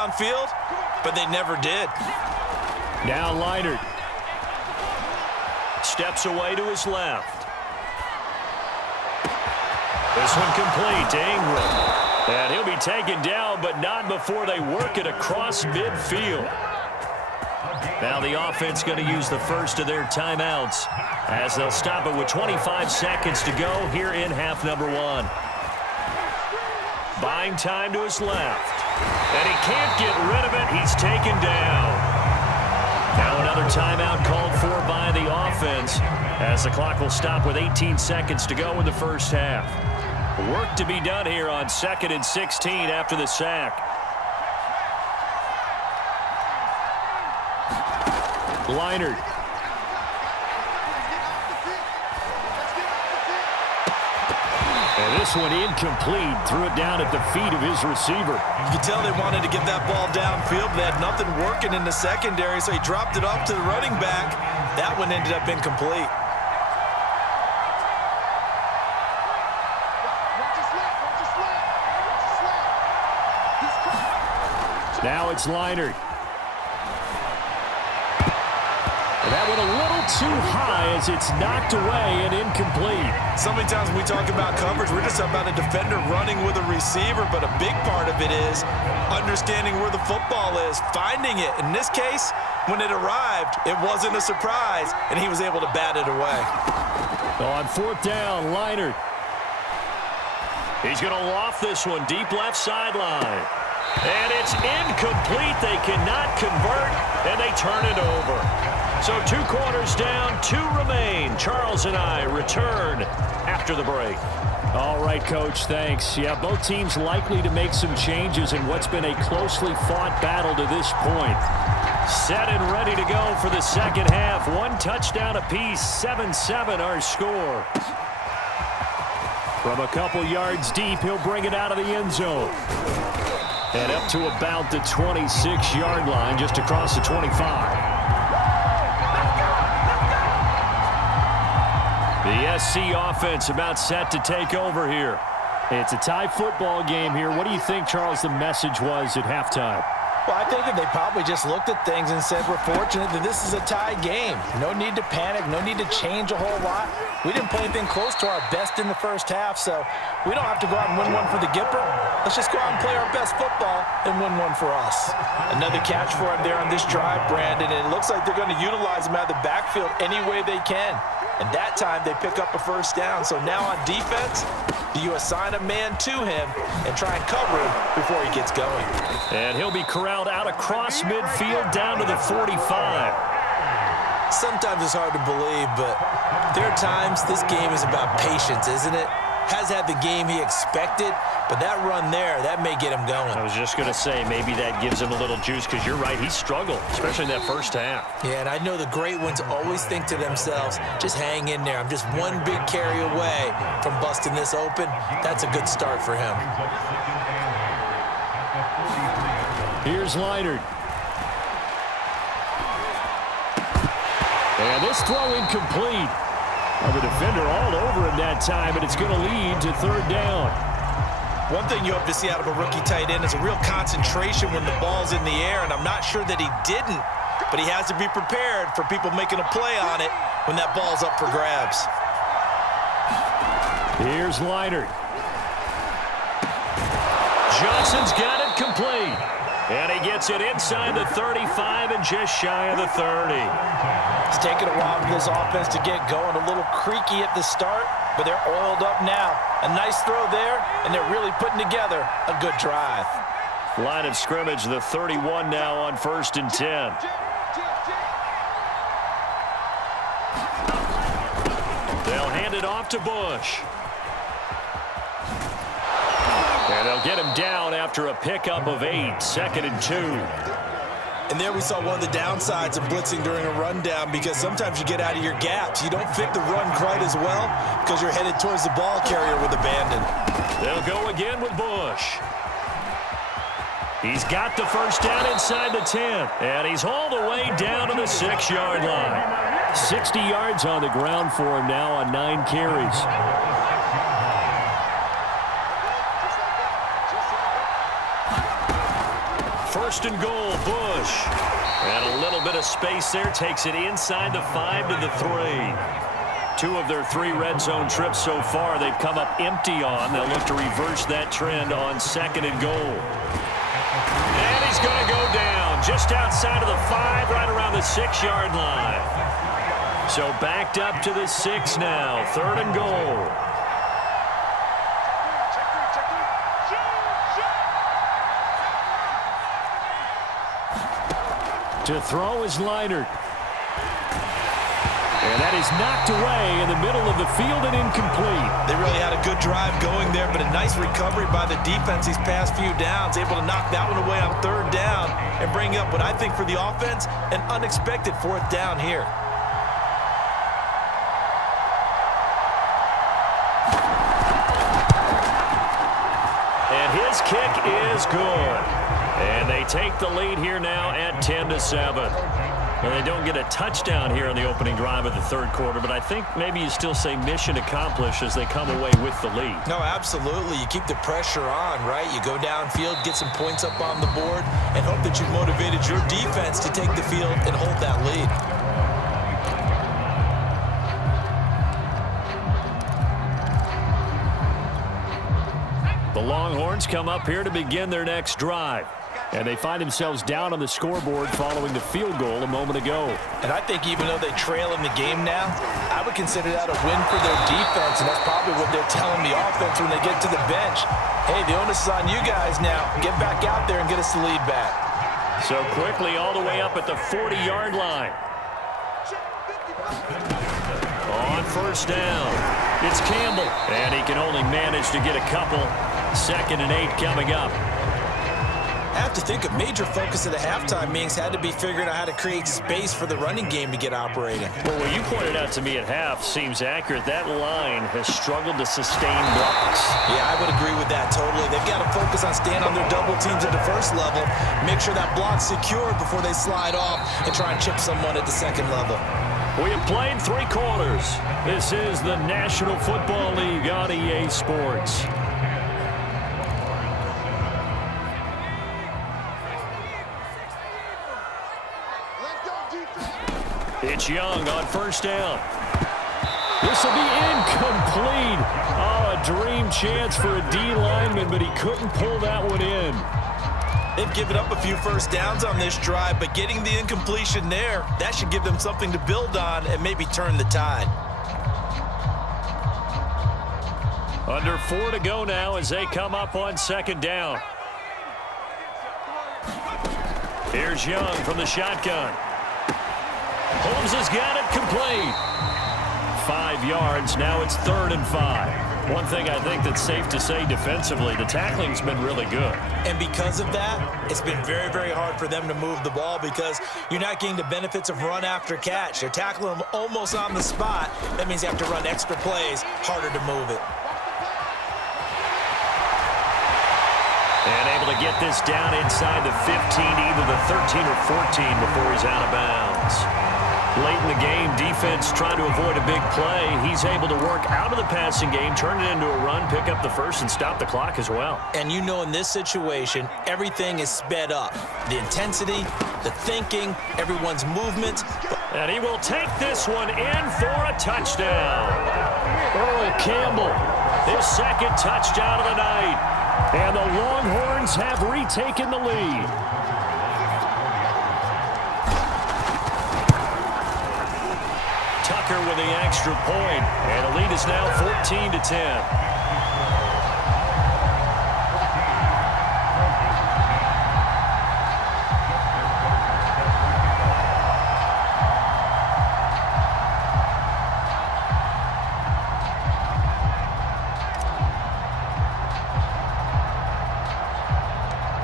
downfield, but they never did. Now Leonard steps away to his left. This one complete to Ingram. And he'll be taken down, but not before they work it across midfield. Now the offense going to use the first of their timeouts as they'll stop it with 25 seconds to go here in half number one. Buying time to his left. And he can't get rid of it. He's taken down. Now another timeout called for by the offense as the clock will stop with 18 seconds to go in the first half. Work to be done here on 2nd and 16 after the sack. Leonard. And this one incomplete. Threw it down at the feet of his receiver. You could tell they wanted to get that ball downfield, but they had nothing working in the secondary, so he dropped it off to the running back. That one ended up incomplete. Now it's Leonard. That went a little too high as it's knocked away and incomplete. So many times when we talk about coverage, we're just about a defender running with a receiver, but a big part of it is understanding where the football is, finding it. In this case, when it arrived, it wasn't a surprise, and he was able to bat it away. On 4th down, Leonard. He's going to loft this one deep left sideline. And it's incomplete. They cannot convert, and they turn it over. So 2 quarters down, 2 remain. Charles and I return after the break. All right, Coach, thanks. Yeah, both teams likely to make some changes in what's been a closely fought battle to this point. Set and ready to go for the second half. 1 touchdown apiece, 7-7 our score. From a couple yards deep, he'll bring it out of the end zone. And up to about the 26-yard line, just across the 25. The SC offense about set to take over here. It's a tie football game here. What do you think, Charles, the message was at halftime? Well, I think that they probably just looked at things and said, we're fortunate that this is a tie game. No need to panic, no need to change a whole lot. We didn't play anything close to our best in the first half, so we don't have to go out and win one for the Gipper. Let's just go out and play our best football and win one for us. Another catch for him there on this drive, Brandon, and it looks like they're going to utilize him out of the backfield any way they can. And that time they pick up a first down. So now on defense, do you assign a man to him and try and cover him before he gets going? And he'll be corralled out across midfield down to the 45. Sometimes it's hard to believe, but there are times this game is about patience, isn't it? Has had the game he expected, but that run there, that may get him going. I was just going to say, maybe that gives him a little juice, because you're right, he struggled, especially in that first half. Yeah, and I know the great ones always think to themselves, just hang in there. I'm just one big carry away from busting this open. That's a good start for him. Here's Leonard. And this throw incomplete. Well, the defender all over him that time, but it's going to lead to 3rd down. One thing you hope to see out of a rookie tight end is a real concentration when the ball's in the air, and I'm not sure that he didn't, but he has to be prepared for people making a play on it when that ball's up for grabs. Here's Leonard. Johnson's got it complete. And he gets it inside the 35 and just shy of the 30. It's taken a while for this offense to get going. A little creaky at the start, but they're oiled up now. A nice throw there, and they're really putting together a good drive. Line of scrimmage, the 31 now on 1st and 10. They'll hand it off to Bush. And they'll get him down after a pickup of 8, 2nd and 2. And there we saw one of the downsides of blitzing during a rundown, because sometimes you get out of your gaps. You don't fit the run quite as well because you're headed towards the ball carrier with abandon. They'll go again with Bush. He's got the first down inside the 10, and he's all the way down to the 6-yard line. 60 yards on the ground for him now on 9 carries. first and goal, Bush. And a little bit of space there, takes it inside the 5 to the 3. 2 of their 3 red zone trips so far, they've come up empty on. They'll look to reverse that trend on 2nd and goal. And he's going to go down just outside of the 5, right around the 6-yard line. So backed up to the 6 now, 3rd and goal. To throw is Leonard. And that is knocked away in the middle of the field and incomplete. They really had a good drive going there, but a nice recovery by the defense these past few downs, able to knock that one away on 3rd down and bring up what I think for the offense, an unexpected 4th down here. And his kick is good. And they take the lead here now at 10-7. Well, they don't get a touchdown here on the opening drive of the 3rd quarter, but I think maybe you still say mission accomplished as they come away with the lead. No, absolutely. You keep the pressure on, right? You go downfield, get some points up on the board, and hope that you've motivated your defense to take the field and hold that lead. The Longhorns come up here to begin their next drive. And they find themselves down on the scoreboard following the field goal a moment ago. And I think even though they trail in the game now, I would consider that a win for their defense, and that's probably what they're telling the offense when they get to the bench. Hey, the onus is on you guys now. Get back out there and get us the lead back. So quickly all the way up at the 40-yard line. On 1st down, it's Campbell. And he can only manage to get a couple. 2nd and 8 coming up. I have to think a major focus of the halftime meetings had to be figuring out how to create space for the running game to get operating. Well, what you pointed out to me at half seems accurate. That line has struggled to sustain blocks. Yeah, I would agree with that totally. They've got to focus on staying on their double teams at the 1st level, make sure that block's secured before they slide off and try and chip someone at the 2nd level. We have played 3 quarters. This is the National Football League on EA Sports. It's Young on 1st down. This will be incomplete. Oh, a dream chance for a D lineman, but he couldn't pull that one in. They've given up a few 1st downs on this drive, but getting the incompletion there, that should give them something to build on and maybe turn the tide. Under 4 to go now as they come up on 2nd down. Here's Young from the shotgun. Holmes has got it complete. 5 yards. Now it's 3rd and 5. One thing I think that's safe to say defensively, the tackling's been really good. And because of that, it's been very, very hard for them to move the ball because you're not getting the benefits of run after catch. They're tackling them almost on the spot. That means you have to run extra plays, harder to move it. And able to get this down inside the 15, either the 13 or 14 before he's out of bounds. Late in the game, defense trying to avoid a big play. He's able to work out of the passing game, turn it into a run, pick up the 1st, and stop the clock as well. And you know in this situation, everything is sped up. The intensity, the thinking, everyone's movement. And he will take this one in for a touchdown. Earl Campbell, his 2nd touchdown of the night. And the Longhorns have retaken the lead. Tucker with the extra point, and the lead is now 14-10.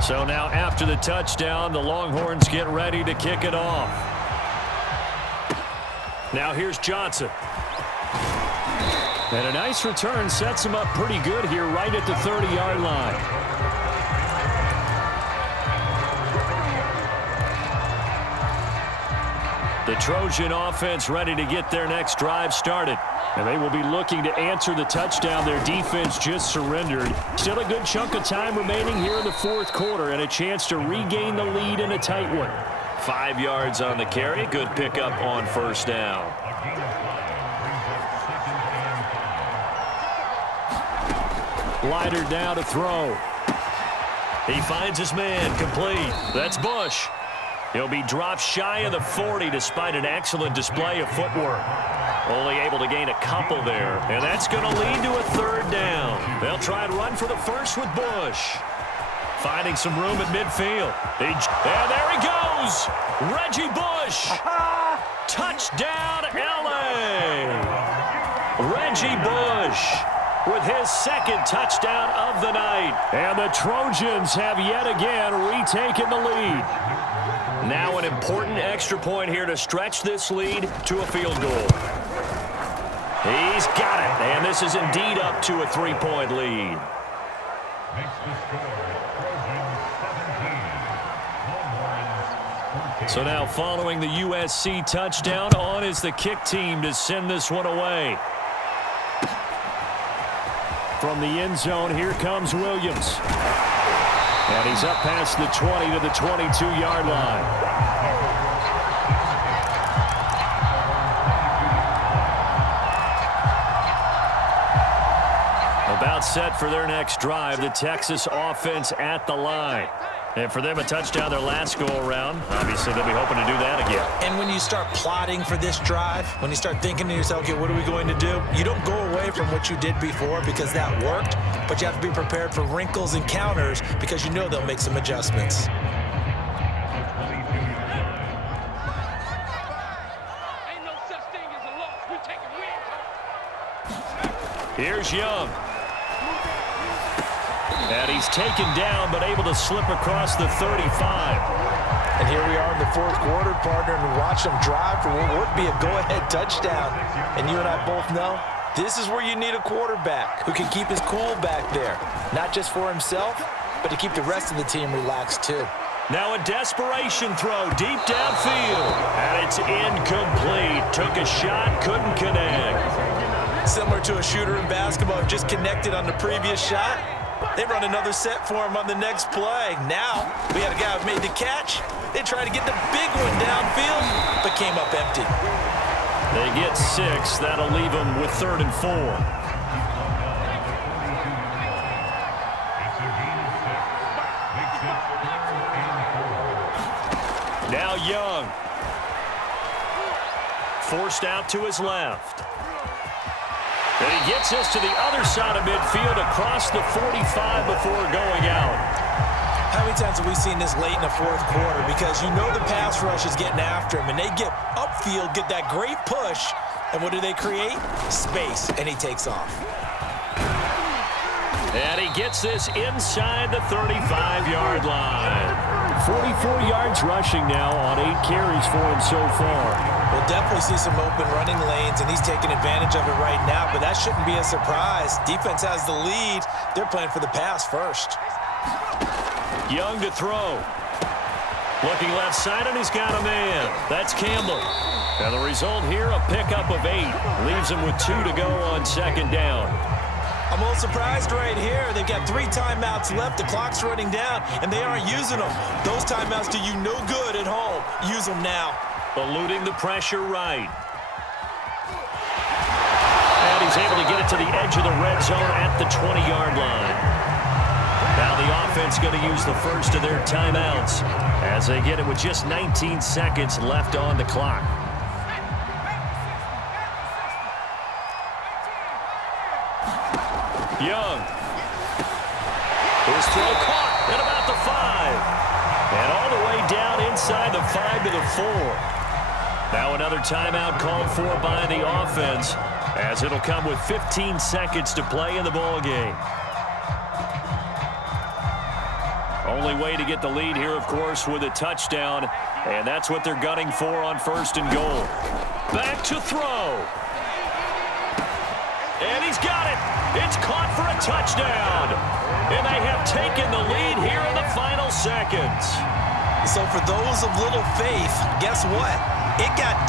So now after the touchdown, the Longhorns get ready to kick it off. Now here's Johnson. And a nice return sets him up pretty good here right at the 30-yard line. The Trojan offense ready to get their next drive started. And they will be looking to answer the touchdown their defense just surrendered. Still a good chunk of time remaining here in the fourth quarter and a chance to regain the lead in a tight one. 5 yards on the carry. Good pickup on first down. Leiter down to throw. He finds his man complete. That's Bush. He'll be dropped shy of the 40 despite an excellent display of footwork. Only able to gain a couple there, and that's going to lead to a third down. They'll try and run for the first with Bush. Finding some room at midfield. And there he goes! Reggie Bush! Touchdown, L.A.! Reggie Bush with his second touchdown of the night. And the Trojans have yet again retaken the lead. Now an important extra point here to stretch this lead to a field goal. He's got it, and this is indeed up to a 3-point lead. So now following the USC touchdown, on is the kick team to send this one away. From the end zone, here comes Williams. And he's up past the 20 to the 22-yard line. About set for their next drive, the Texas offense at the line. And for them, a touchdown their last go-around. Obviously, they'll be hoping to do that again. And when you start plotting for this drive, when you start thinking to yourself, okay, what are we going to do? You don't go away from what you did before because that worked, but you have to be prepared for wrinkles and counters because you know they'll make some adjustments. Ain't no such thing as a loss. We take a win. Here's Young. And he's taken down, but able to slip across the 35. And here we are in the fourth quarter, partner, and watch them drive for what would be a go-ahead touchdown. And you and I both know this is where you need a quarterback who can keep his cool back there, not just for himself, but to keep the rest of the team relaxed too. Now a desperation throw deep downfield, and it's incomplete. Took a shot, couldn't connect. Similar to a shooter in basketball, just connected on the previous shot. They run another set for him on the next play. Now, we had a guy who made the catch. They tried to get the big one downfield, but came up empty. They get 6. That'll leave them with 3rd and 4. Now Young. Forced out to his left. And he gets us to the other side of midfield across the 45 before going out. How many times have we seen this late in the fourth quarter? Because you know the pass rush is getting after him, and they get upfield, get that great push, and what do they create? Space, and he takes off. And he gets this inside the 35-yard line. 44 yards rushing now on 8 carries for him so far. We'll definitely see some open running lanes, and he's taking advantage of it right now, but that shouldn't be a surprise. Defense has the lead. They're playing for the pass first. Young to throw. Looking left side, and he's got a man. That's Campbell. And the result here, a pickup of 8. Leaves him with 2 to go on second down. I'm a little surprised right here. They've got 3 timeouts left. The clock's running down, and they aren't using them. Those timeouts do you no good at home. Use them now. Eluding the pressure right. And he's able to get it to the edge of the red zone at the 20-yard line. Now the offense going to use the first of their timeouts as they get it with just 19 seconds left on the clock. Young. His throw caught at about the 5. And all the way down inside the 5 to the 4. Now another timeout called for by the offense as it'll come with 15 seconds to play in the ball game. Only way to get the lead here, of course, with a touchdown, and that's what they're gunning for on 1st and goal. Back to throw. And he's got it. It's caught for a touchdown. And they have taken the lead here in the final seconds. So for those of little faith, guess what? It got